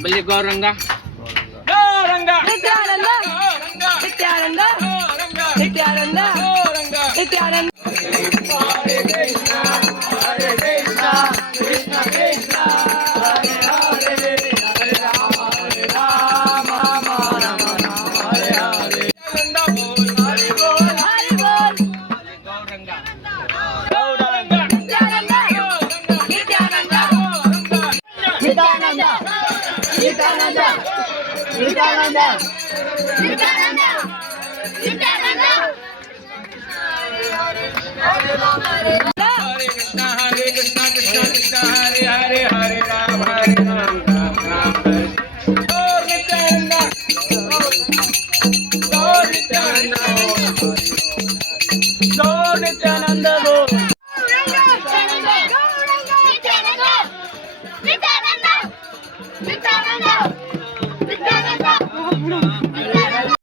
बल्ली गौरंगा गौरंगा नित्यानंद गौरंगा नित्यानंद गौरंगा नित्यानंद गौरंगा नित्यानंद हरे कृष्णा कृष्ण कृष्ण हरे हरे हरे राम राम राम हरे हरे हरि बोल हरि बोल गौरंगा गौरंगा नित्यानंद नित्यानंद नित्यानंद नित्यानंद नित्यानंद नित्यानंद नित्यानंद हरे कृष्णा कृष्ण कृष्ण हरे हरे हरे राम राम राम हरे गौर नित्यानंद गौर नित्यानंद गौर नित्यानंद गौर नित्यानंद नित्यानंद नित्यानंद